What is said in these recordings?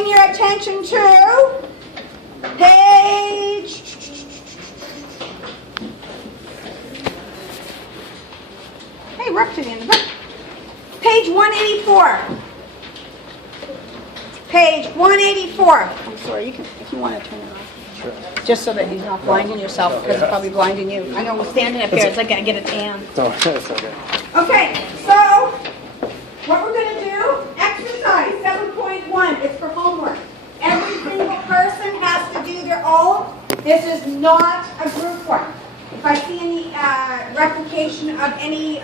calling your attention to page... Hey, we're up to the end of the book. Page 184. Page 184. I'm sorry, you can, if you want to turn it off. Sure. Just so that he's not blinding yourself, because it's probably blinding you. I know we're standing up here, it's like I get a tan. No, it's okay. Okay, so what we're going to do, exercise 7.1, it's for homework. Every single person has to do their own. This is not a group work. If I see any replication of any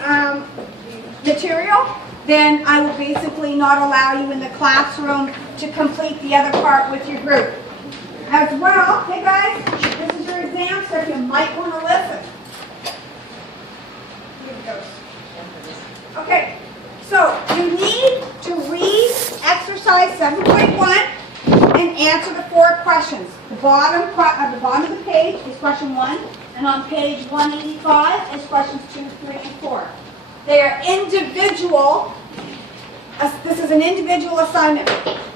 material, then I will basically not allow you in the classroom to complete the other part with your group. As well, hey guys, this is your exam, so you might want to listen. Here it goes. Okay, so you need to read exercise 7.1 and answer the 4 questions. The bottom of the page is question 1, and on page 185 is questions 2, 3, and 4. They are individual. This is an individual assignment.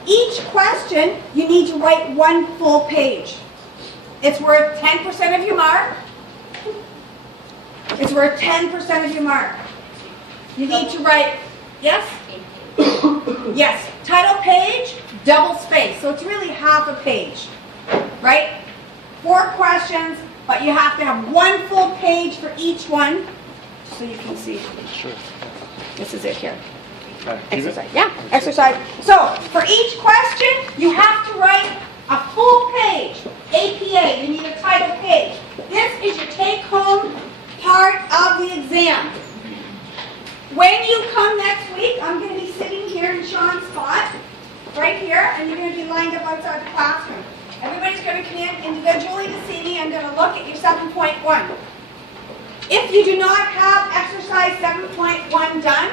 Each question, you need to write 1 full page. It's worth 10% of your mark. It's worth 10% of your mark. You need to write, yes? Yes. Title page, double space. So it's really half a page, right? 4 questions, but you have to have 1 full page for each one. So you can see. Sure. This is it here. Keep Exercise. it. Yeah, exercise. So, for each question, you have to write a full page. APA, you need a title page. This is your take-home part of the exam. When you come next week, I'm going to be sitting here in Sean's spot, right here, and you're going to be lined up outside the classroom. Everybody's going to come in individually to see me. I'm going to look at your 7.1. If you do not have exercise 7.1 done,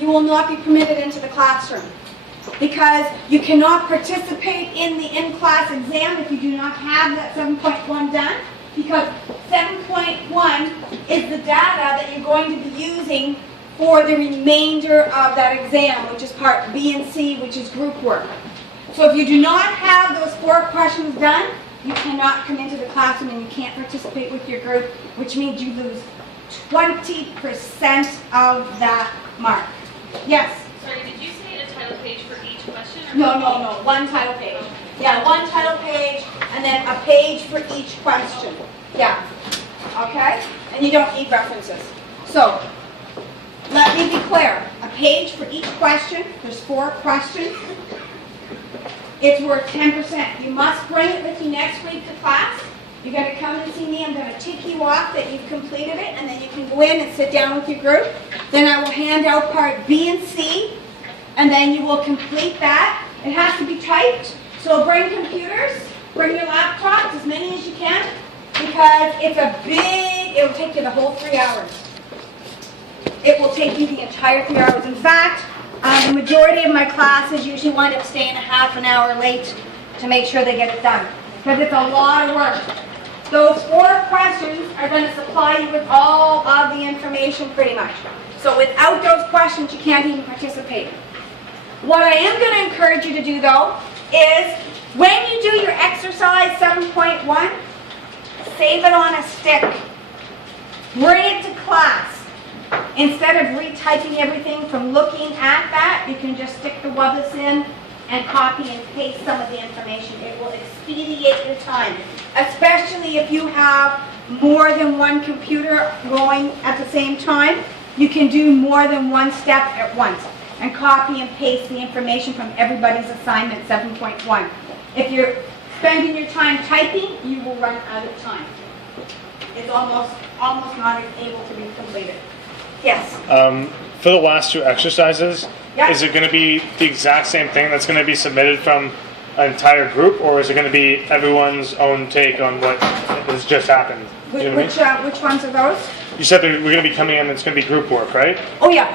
you will not be permitted into the classroom because you cannot participate in the in-class exam if you do not have that 7.1 done, because 7.1 is the data that you're going to be using for the remainder of that exam, which is part B and C, which is group work. So if you do not have those 4 questions done, you cannot come into the classroom and you can't participate with your group, which means you lose 20% of that mark. Yes? Sorry, did you say a title page for each question? Or No, 1 title page. Yeah, 1 title page, and then a page for each question. Yeah. Okay? And you don't need references. So, let me be clear. A page for each question. There's 4 questions. It's worth 10%. You must bring it with you next week to class. You're going to come and see me. I'm going to tick you off that you've completed it, and then you can go in and sit down with your group. Then I will hand out part B and C, and then you will complete that. It has to be typed, so bring computers, bring your laptops, as many as you can, because it's a big, it will take you the whole 3 hours. It will take you the entire 3 hours. In fact, the majority of my classes usually wind up staying a half an hour late to make sure they get it done, because it's a lot of work. Those 4 questions are going to supply you with all of the information pretty much. So without those questions, you can't even participate. What I am going to encourage you to do, though, is when you do your exercise 7.1, save it on a stick. Bring it to class. Instead of retyping everything from looking at that, you can just stick the WUBUS in and copy and paste some of the information. It will expedite your time, especially if you have more than 1 computer going at the same time. You can do more than 1 step at once and copy and paste the information from everybody's assignment 7.1. If you're spending your time typing, you will run out of time. It's almost not able to be completed. Yes? For the last 2 exercises, Yeah. is it going to be the exact same thing that's going to be submitted from an entire group, or is it going to be everyone's own take on what has just happened? Do you know what I mean? Which ones are those? You said that we're going to be coming in and it's going to be group work, right? Oh yeah.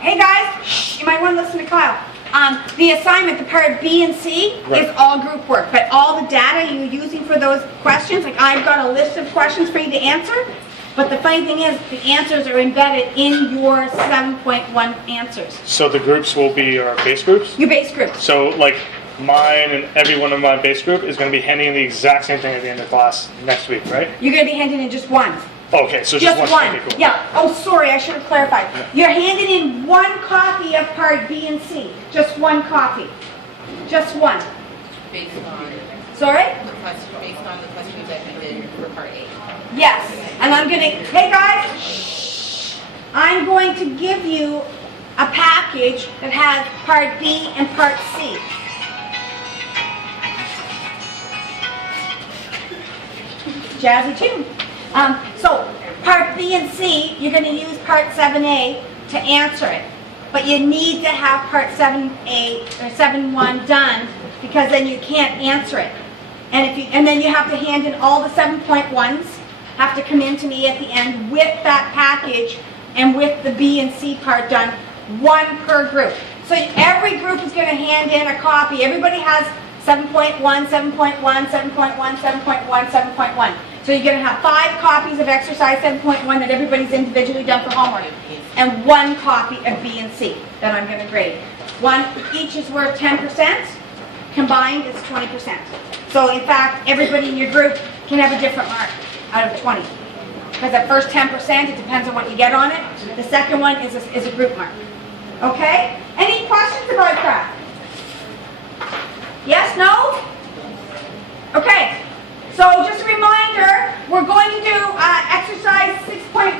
Hey guys, you might want to listen to Kyle. The assignment, the part B and C, Right. is all group work, but all the data you're using for those questions, like I've got a list of questions for you to answer, but the funny thing is the answers are embedded in your 7.1 answers. So the groups will be our base groups? Your base groups. So, like, mine and every one of my base group is going to be handing in the exact same thing at the end of class next week, right? You're going to be handing in just one. Okay, so just one. Okay, cool. Yeah. Oh, sorry, I should have clarified. You're handing in one copy of part B and C. Just one copy. Just one. Based on Sorry? the question, based on the questions that we did for part A. Yes. And I'm going to, hey guys, shh. I'm going to give you a package that has part B and part C. Jazzy tune. So, part B and C, you're going to use part 7A to answer it. But you need to have part 7A or 7.1 done because then you can't answer it. And then you have to hand in all the 7.1s, have to come in to me at the end with that package and with the B and C part done, one per group. So every group is going to hand in a copy. Everybody has 7.1, 7.1, 7.1, 7.1, 7.1. So you're going to have 5 copies of exercise 7.1 that everybody's individually done for homework, and 1 copy of B and C that I'm going to grade. Each is worth 10%. Combined, it's 20%. So in fact, everybody in your group can have a different mark out of 20. Because the first 10%, it depends on what you get on it. The second one is a group mark. Okay? Any questions about that? Yes? No? Okay. So just a reminder, we're going to do exercise 6.1